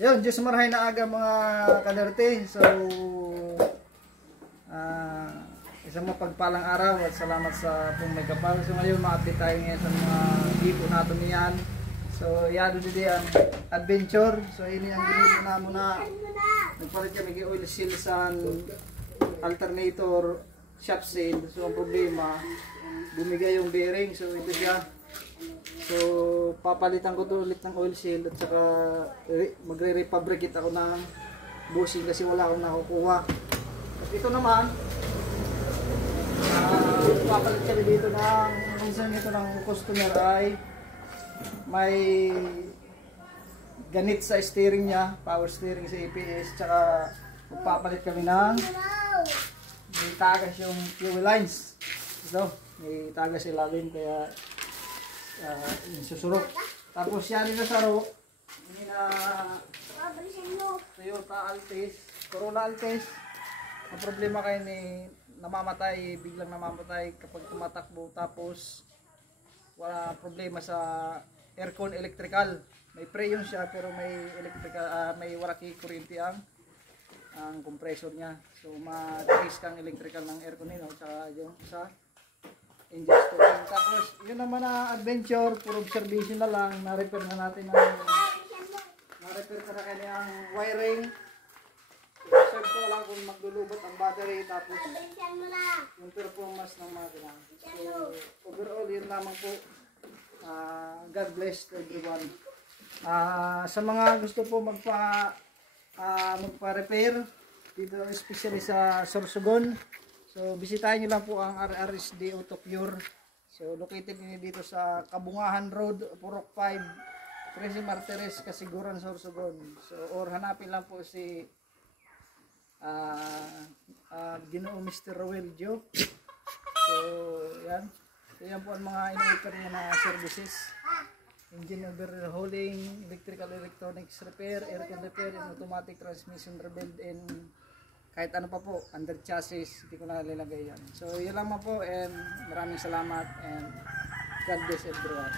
Yun, Diyos marahay na aga mga kaderte. So, isang mapagpalang araw at salamat sa pong may kapal. So ngayon, ma-update tayo ngayon sa mga gipo natin niyan. So, yan din ang adventure. So, ini ang ginito na muna. Nagpalit kami kay oil seal sa alternator shop seal. So, ang problema, bumigay yung bearing. So, ito siya. So, papalitan ko to ulit ng oil seal at saka magre-refabricate ako ng bushing kasi wala akong nakukuha. At ito naman, papalit kami dito ng minsan ito ng customer ay may ganit sa steering niya, power steering sa APS, tsaka papalit kami ng may tagas yung fuel lines. Ito, may tagas ilalim kaya susurok. Tapos yan yung saro, hindi na Toyota Altis, Corolla Altis. Ang problema kayo ni namamatay, biglang namamatay kapag tumatakbo, tapos wala problema sa aircon electrical. May preyon siya pero may electrical, may waraki kuryente ang compressor niya. So ma-trace kang electrical ng aircon nito tsaka yung sa engine store. Tapos yun naman na adventure, puro observation na lang, na-repair na natin na-repair ka na kanyang wiring. Observe ko lang kung maglulubot ang battery, tapos yung performance ng makina. So overall yun lamang po. God bless everyone. Sa mga gusto po magpa-repair dito, especially sa Sorsogon, so bisitahin nyo lang po ang RRSD Auto Pure. So located niyo dito sa Kabungahan Road, Purok 5, Trece Martires, Kasiguran, Sorsogon. So or hanapin lang po si Ginoo Mr. Roel Joe. So yan. So yan po ang mga in-offer niya na services. Engine overhauling, electrical electronics repair, aircon repair, and automatic transmission rebuild, and kahit ano pa po, under chassis, hindi ko na nalilagay yan. So yun lang po, and maraming salamat, and God bless everyone.